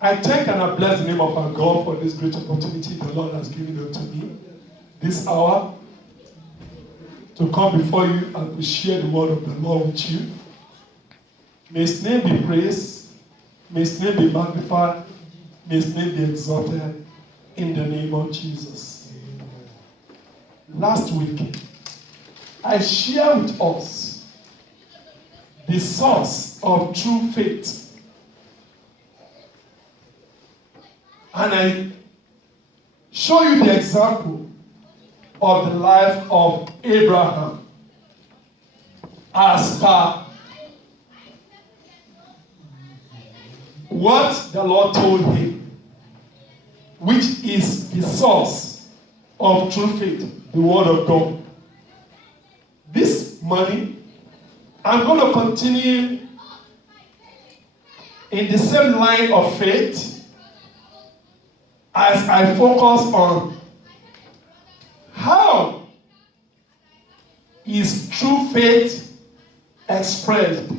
I thank and I bless the name of our God for this great opportunity the Lord has given unto me this hour to come before you and to share the word of the Lord with you. May His name be praised. May His name be magnified. May His name be exalted in the name of Jesus. Last week, I shared with us the source of true faith. And I show you the example of the life of Abraham as per what the Lord told him, which is the source of true faith, the Word of God. This morning, I'm going to continue in the same line of faith as I focus on how is true faith expressed.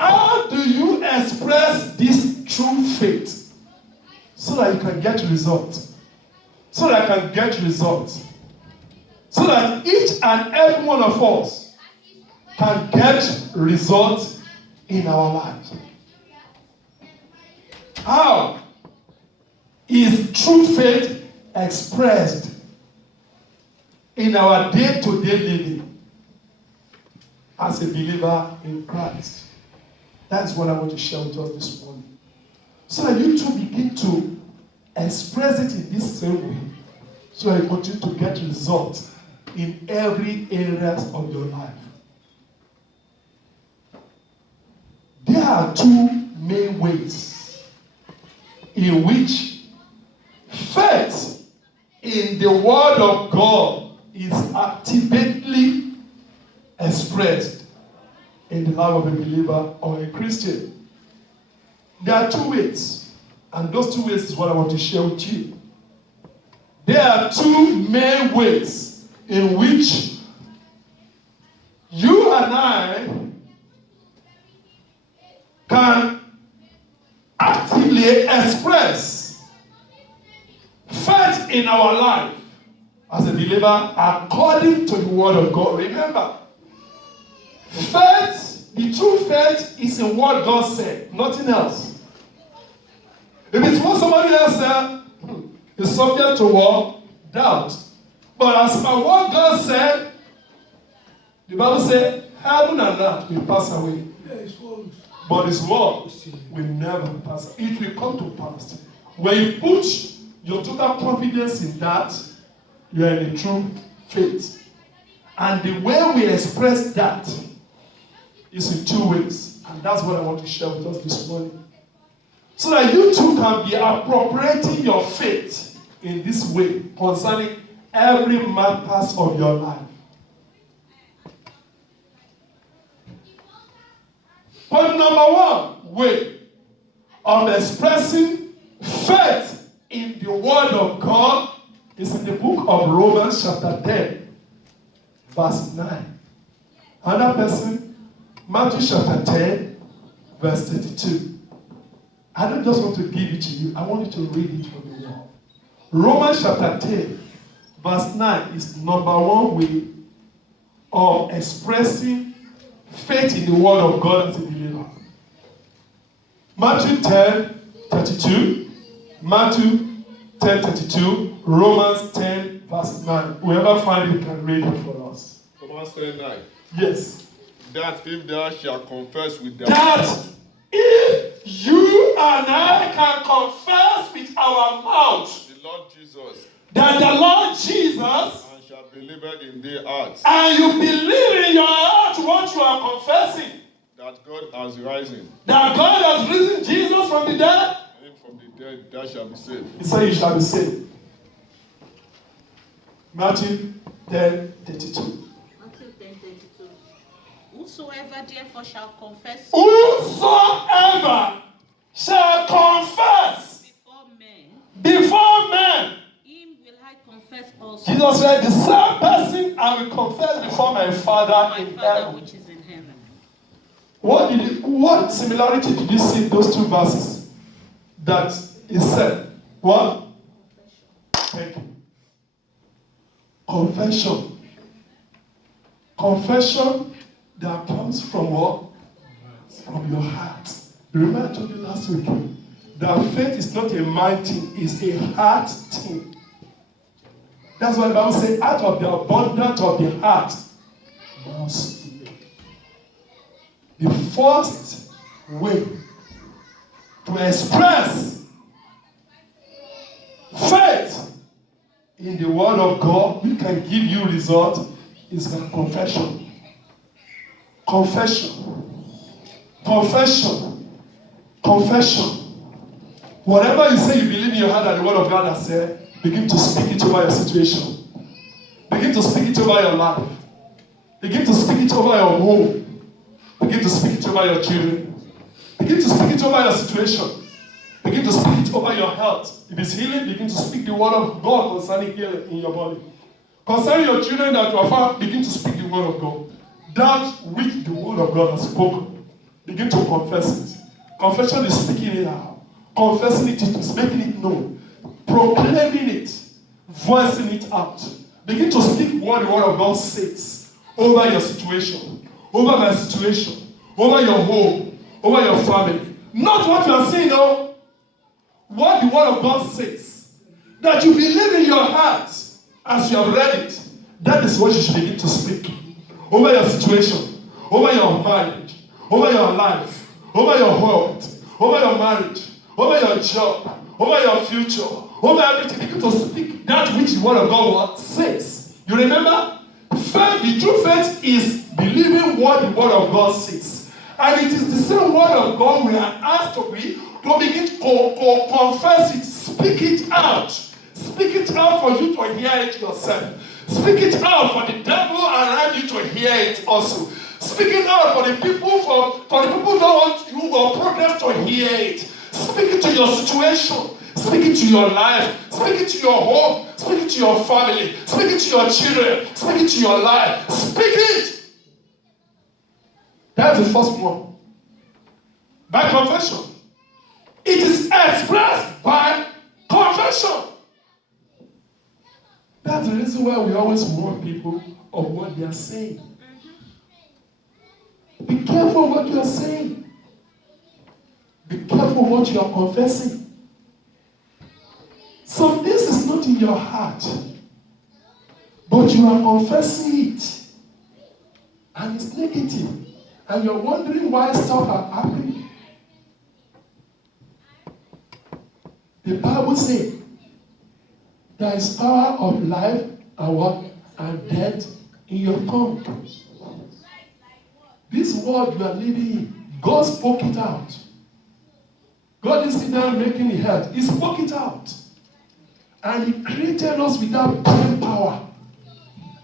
How do you express this true faith so that you can get results? So that I can get results. So that each and every one of us can get results in our lives. How is true faith expressed in our day-to-day living as a believer in Christ? That's what I want to share with us this morning. So that you too begin to express it in this same way. So that you continue to get results in every area of your life. There are two main ways in which faith in the Word of God is actively expressed in the life of a believer or a Christian. There are two ways, and those two ways is what I want to share with you. There are two main ways in which you and I can actively express faith in our life as a believer according to the Word of God. Remember, faith, the true faith is in what God said, nothing else. If it's what somebody else said, it's subject to what? Doubt. But as per what God said, the Bible said, heaven and earth will pass away. But His word will never pass. It will come to pass. When you put your total confidence in that, you are in a true faith. And the way we express that is in two ways. And that's what I want to share with us this morning. So that you too can be appropriating your faith in this way concerning every matters of your life. But number one way of expressing faith in the Word of God is in the book of Romans chapter 10, verse 9. Another person, Matthew chapter 10, verse 32. I don't just want to give it to you. I want you to read it from the Word. Romans chapter 10, verse 9 is number one way of expressing faith in the Word of God as a believer. Matthew 10, 32. Matthew 10, 32. Romans 10, verse 9. Whoever finds it can read it for us. Romans 10, 9. Yes. That if thou shalt confess with thy That if you and I can confess with our mouth the Lord Jesus, that the Lord Jesus, and shall believe in thy heart, and you believe in your heart what you are confessing, that God has risen that God has risen Jesus from the dead, him from the dead, thou shalt be saved. He said you shall be saved. Matthew 10, 32. Matthew 10:32. Whosoever therefore shall confess Whosoever shall confess before men, him will I confess also. Jesus said, the same person I will confess before my Father My in Father heaven. which is in heaven. Who What similarity did you see in those two verses? That is said. What? Thank you. Confession. Confession that comes from what? From your heart. Remember I told you last week that faith is not a mind thing, it's a heart thing. That's why the Bible says, out of the abundance of the heart, mouth speak. The first way to express faith in the word of God, we can give you result, is by confession. Confession. Confession. Confession. Whatever you say you believe in your heart that the word of God has said, begin to speak it over your situation. Begin to speak it over your life. Begin to speak it over your home. Begin to speak it over your children. Begin to speak it over your situation. Begin to speak it over your health. If it's healing, begin to speak the word of God concerning healing in your body. Concerning your children that you are found, begin to speak the word of God. That which the word of God has spoken, begin to confess it. Confession is speaking it out. Confessing it is making it known. Proclaiming it. Voicing it out. Begin to speak what the word of God says over your situation, over my situation, over your home, over your family. Not what you are saying, no. What the word of God says. That you believe in your heart as you have read it. That is what you should begin to speak. Over your situation, over your marriage, over your life, over your health, over your marriage, over your job, over your future, over everything. Begin to speak that which the word of God says. You remember? Faith, the true faith is believing what the word of God says. And it is the same word of God we are asked to begin to confess it, speak it out. Speak it out for you to hear it yourself. Speak it out for the devil around you to hear it also. Speak it out for the people for the people who don't want you or progress to hear it. Speak it to your situation. Speak it to your life. Speak it to your home. Speak it to your family. Speak it to your children. Speak it to your life. Speak it. That's the first one. By confession. It is expressed by confession. That's the reason why we always warn people of what they are saying. Be careful what you are saying. Be careful what you are confessing. So this is not in your heart, but you are confessing it. And it's negative. And you're wondering why stuff are happening. The Bible says, there is power of life and what? And death in your tongue. This world you are living in, God spoke it out. God is sitting down making it hurt. He spoke it out. And He created us with that brain power.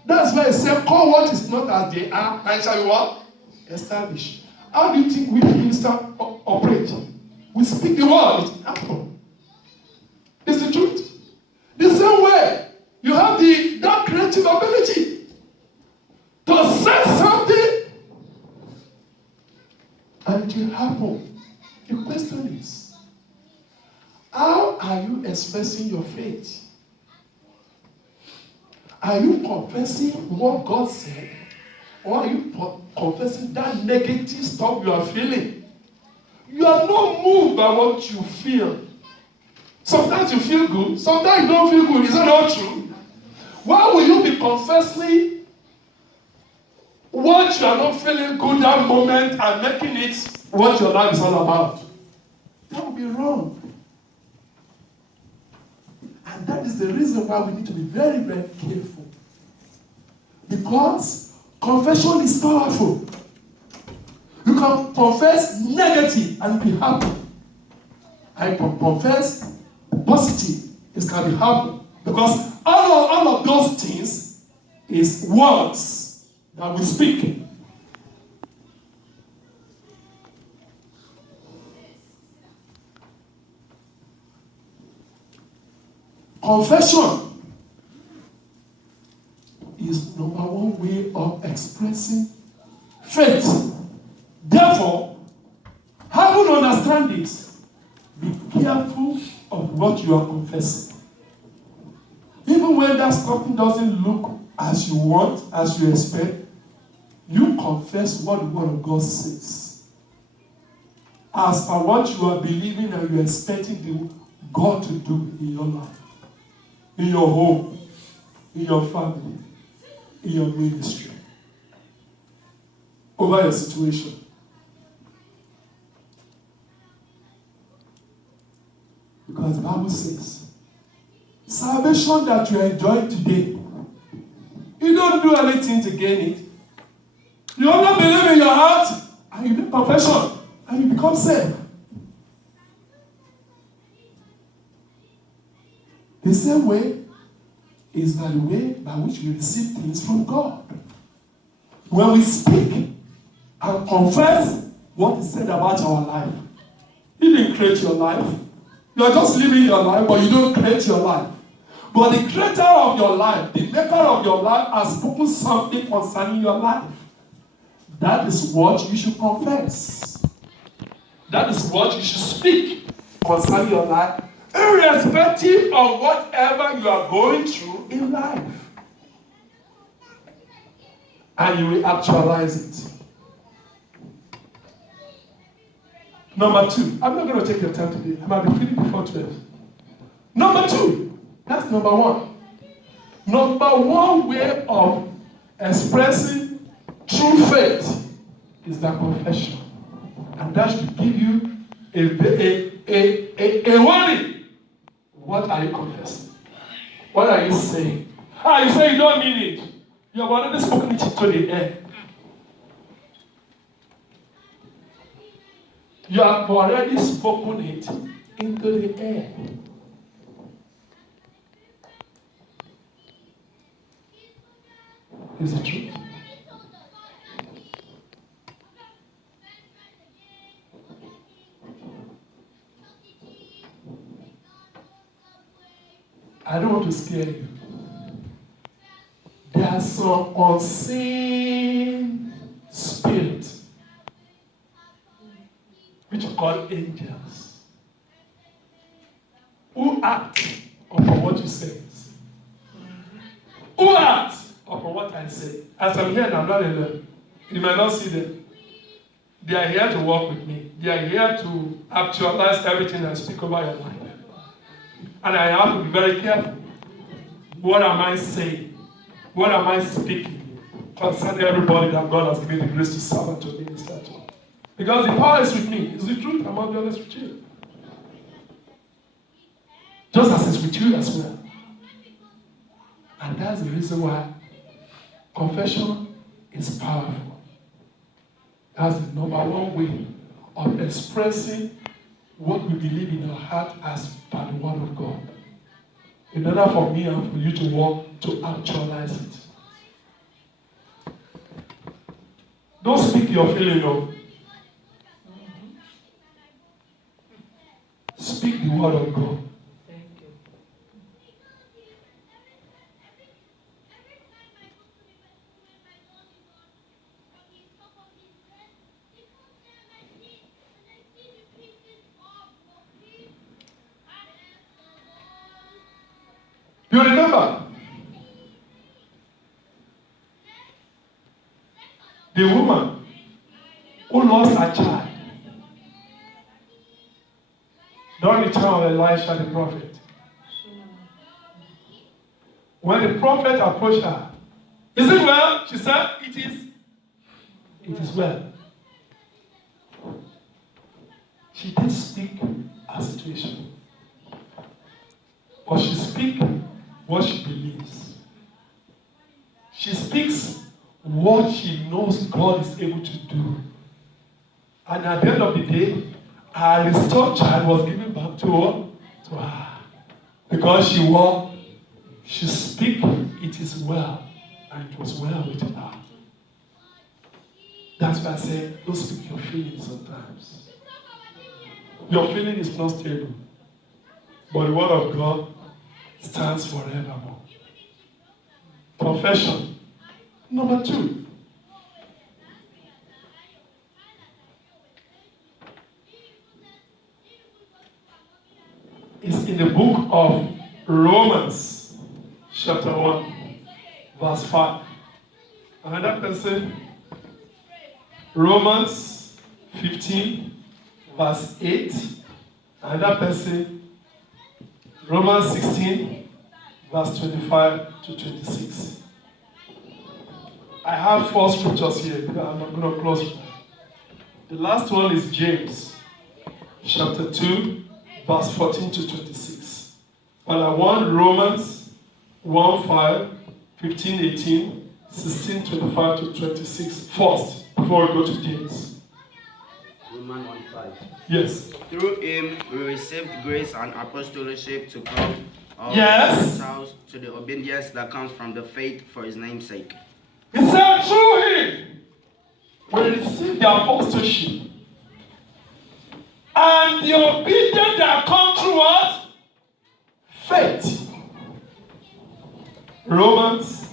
That's why He said, call what is not as they are, and shall be what? Established. How do you think we minister operate? We speak the word, it happens. It's the truth. The same way, you have that creative ability to say something and it will happen. The question is, how are you expressing your faith? Are you confessing what God said? Or are you confessing that negative stuff you are feeling? You are not moved by what you feel. Sometimes you feel good, sometimes you don't feel good. Is that not true? Why will you be confessing what you are not feeling good that moment and making it what your life is all about? That would be wrong. And that is the reason why we need to be very, very careful. Because confession is powerful. You can confess negative and be happy. I can confess positive, it can be happy. Because all of those things is words that we speak. Confession is number one way of expressing faith. Therefore, don't understand this, be careful of what you are confessing. Even when that something doesn't look as you want, as you expect, you confess what the Word of God says. As per what you are believing and you are expecting God to do in your life, in your home, in your family, in your ministry, over your situation. Because the Bible says, salvation that you enjoy today, you don't do anything to gain it. You only believe in your heart, and you make confession, and you become saved. The same way is by the way by which we receive things from God. When we speak and confess what is said about our life, He didn't create your life. You are just living your life, but you don't create your life. But the creator of your life, the maker of your life, has spoken something concerning your life. That is what you should confess. That is what you should speak concerning your life, irrespective of whatever you are going through in life. And you will actualize it. Number 2, I'm not going to take your time today. I might be finished before 12. Number 2, that's number 1. Number 1 way of expressing true faith is by confession. And that should give you a warning. What are you confessing? What are you saying? You say you don't mean it. You have already spoken it into the air. You have already spoken it into the air. Is it true? I don't want to scare you. There are some unseen spirits which are called angels who act upon what you say. Who act upon what I say. As I'm here and I'm not alone, you may not see them. They are here to work with me. They are here to actualize everything I speak over your life. And I have to be very careful. What am I saying? What am I speaking concerning everybody that God has given the grace to serve and to minister to? Because the power is with me. It's the truth. I must be honest with you. Just as it's with you as well. And that's the reason why confession is powerful. That's the number 1 way of expressing what we believe in our heart as by the word of God. In order for me and for you to work to actualize it. Don't speak your feeling of. Speak the word of God. Thank you. You remember the woman who lost her child during the time of Elisha the prophet. When the prophet approached her, is it well? She said, it is well. She didn't speak her situation. But she speaks what she believes. She speaks what she knows God is able to do. And at the end of the day, her restored child was given back to her. Because she speak, it is well. And it was well with her. That's why I say, don't speak your feelings sometimes. Your feeling is not stable. But the word of God stands forevermore. Confession. Number 2. is in the book of Romans, chapter 1, verse 5. Another person, Romans 15, verse 8. Another person, Romans 16, verse 25 to 26. I have 4 scriptures here, but I'm not going to close with that. The last one is James, chapter 2, verse 14 to 26. But I want Romans 1, 5, 15, 18, 16, 25 to 26 first, before we go to James. Romans 1:5. Yes. Through him we received grace and apostoleship to come of Yes. Gentiles to the obedience that comes from the faith for his name's sake. He said, through him, we receive the apostleship. And the obedience that comes through what? Faith. Romans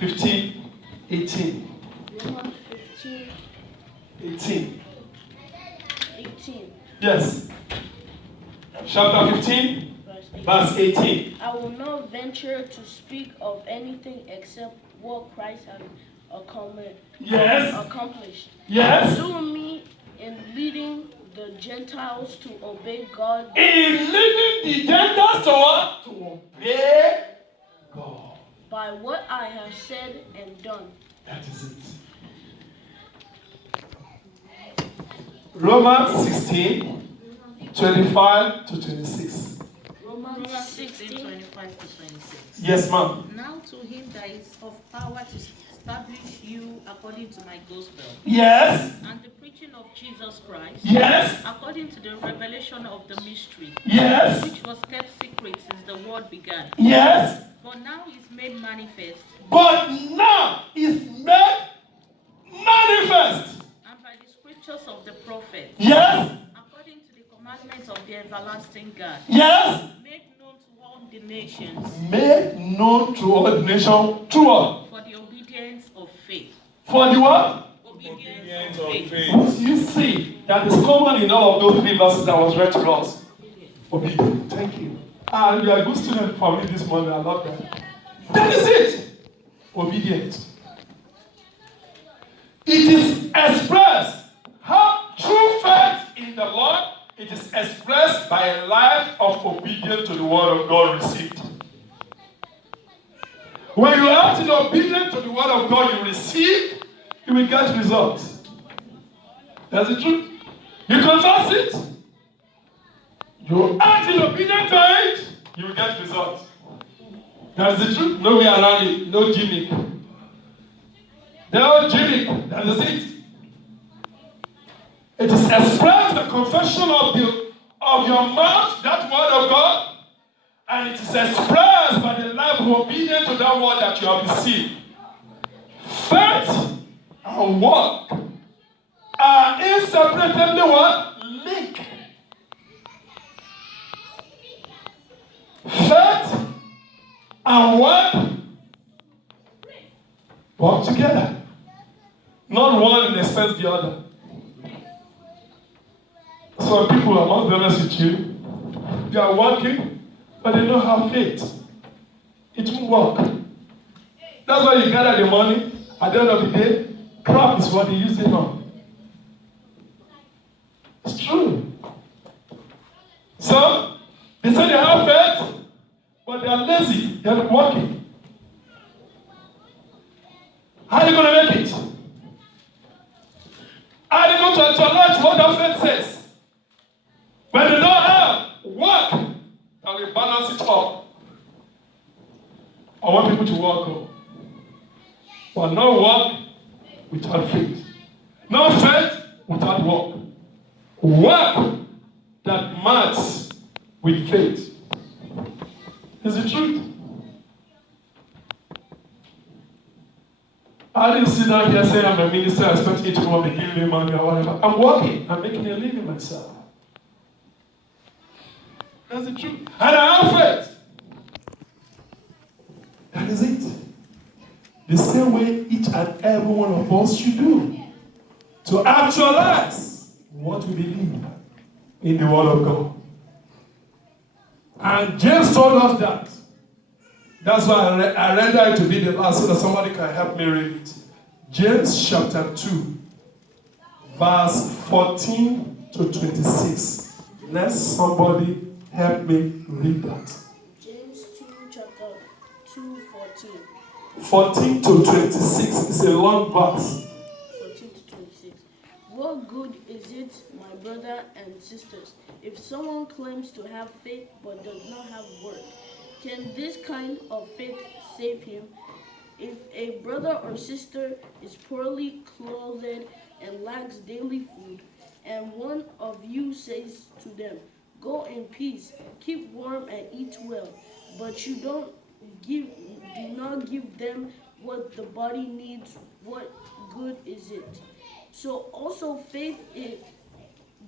15, 18. Romans 15, 18. 18, Yes. Chapter 15, verse 18. verse 18. I will not venture to speak of anything except what Christ has Yes. accomplished. Yes. Through me in leading the Gentiles to obey God. In leading the Gentiles to what? To obey God. By what I have said and done. That is it. Romans 16, 25 to 26. Romans Romans 16, 16, 25 to 26. Yes, ma'am. Now to him that is of power to establish you according to my gospel, Yes. and the preaching of Jesus Christ, Yes. according to the revelation of the mystery, Yes. which was kept secret since the world began, Yes. but now is made manifest, But now is made manifest. and by the scriptures of the prophets, Yes. according to the commandments of the everlasting God, Yes. made known to all the nations Made known to all the nation through what? for the obedience of faith. For the what? Obedience of faith. You see, that is common in all of those 3 verses that was read to us. Obedience. Thank you. And you are a good student for me this morning. I love that. That is it. Obedience. It is expressed. How true faith in the Lord, it is expressed by a life of obedience to the word of God received. When you act in obedience to the word of God you receive, you will get results. That's the truth. You confess it, you act in obedience to it, you will get results. That's the truth. No way around it. No gimmick. No gimmick. That is it. It is expressed the confession of your mouth, that word of God, and it is expressed by the life of obedience to that word that you have received. Faith and work are inseparably what? Linked. Faith and work together. Not one expects the other. Some people, I must be honest with you, they are working, but they don't have faith. It won't work. That's why you gather the money. At the end of the day, crap is what they use it on. It's true. Some, they say they have faith, but they are lazy. They are not working. How are you going to make it? How are you going to actualize what that faith says? When they don't have work, that will balance it up. I want people to work. But no work without faith. No faith without work. Work that matches with faith. Is the truth. I didn't sit down here saying I'm a minister, expecting you to come and give me money or whatever. I'm working. I'm making a living myself. That's the truth. And I have faith. That is it. The same way each and every one of us should do. To actualize what we believe in the Word of God. And James told us that. That's why I render it to be the last so that somebody can help me read it. James chapter 2, verse 14 to 26. Let somebody help me read that. James 2, chapter 2, 14. 14 to 26 is a long verse. 14 to 26. What good is it, my brother and sisters, if someone claims to have faith but does not have work? Can this kind of faith save him? If a brother or sister is poorly clothed and lacks daily food, and one of you says to them, "Go in peace, keep warm and eat well," but you do not give them what the body needs, what good is it? So also faith, it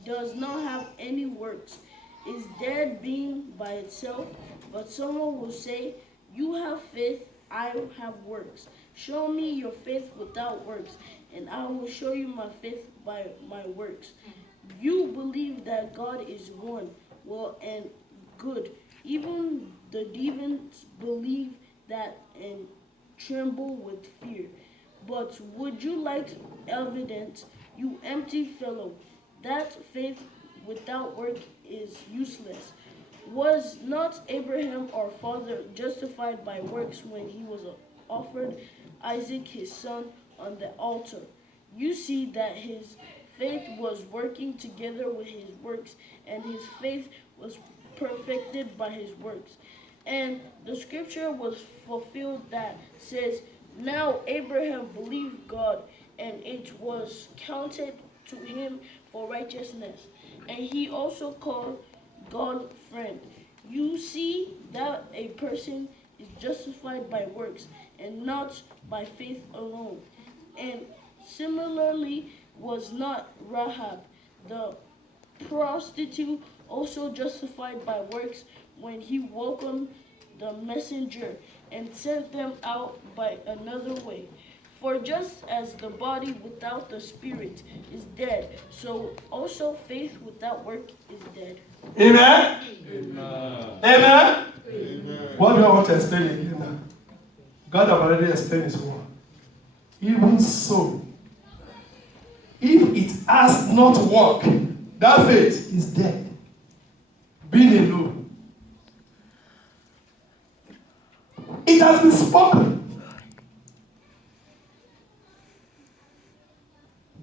does not have any works, is dead being by itself. But someone will say, "You have faith, I have works. Show me your faith without works, and I will show you my faith by my works." You believe that God is one, well and good. Even the demons believe that and tremble with fear. But would you like evidence, you empty fellow, that faith without work is useless? Was not Abraham our father justified by works when he was offered Isaac his son on the altar? You see that his faith was working together with his works, and his faith was perfected by his works. And the scripture was fulfilled that says, "Now Abraham believed God, and it was counted to him for righteousness. And he also called God friend." You see that a person is justified by works and not by faith alone. And similarly, was not Rahab the prostitute also justified by works when he welcomed the messenger and sent them out by another way? For just as the body without the spirit is dead, so also faith without work is dead. Amen? Amen. Amen? Amen. What do I want to explain again now? God have already explained his word. Even so, if it has not worked, that faith is dead. Being alone. It has been spoken.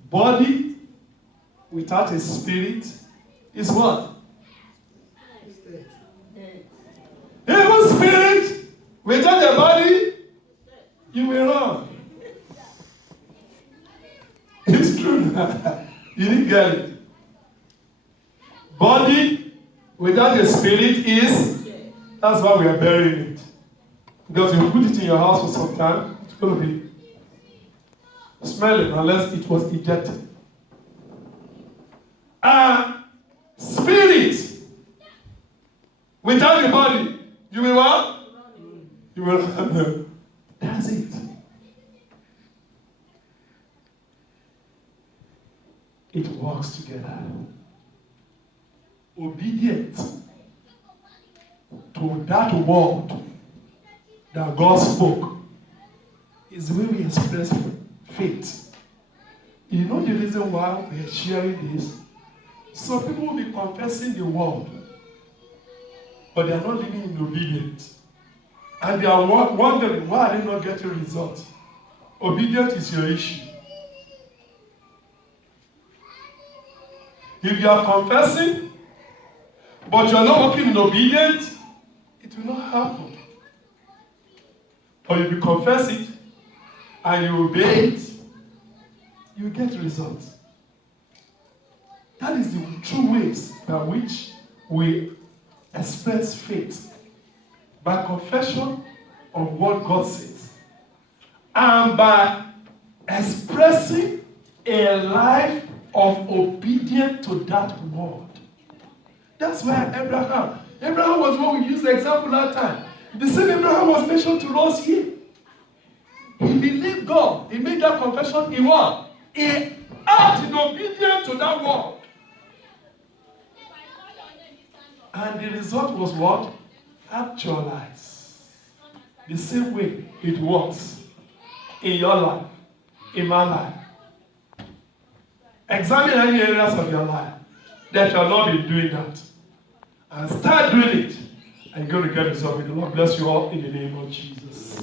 Body without a spirit is what? Even spirit without a body, you will run. It's true. You didn't get it. Body without a spirit is, that's why we are burying it. Because if you put it in your house for some time, it's going to be smelling unless it was ejected. Spirit without the body, you will what? You will run. That's it. It works together. Obedient to that word that God spoke is the way we express faith. You know the reason why we are sharing this? Some people will be confessing the word, but they are not living in obedience. And they are wondering why are they not getting results. Obedience is your issue. If you are confessing, but you are not working in obedience, it will not happen. Or if you confess it and you obey it, you get results. That is the true ways by which we express faith. By confession of what God says. And by expressing a life of obedience to that word. That's why Abraham was what we used the example that time. The same Abraham was mentioned to us here. He believed God. He made that confession. He what? He acted in obedience to that word. And the result was what? actualize the same way it works in your life, in my life. Examine any areas of your life that you are not been doing that. And start doing it. And you're going to get results. May the Lord bless you all in the name of Jesus.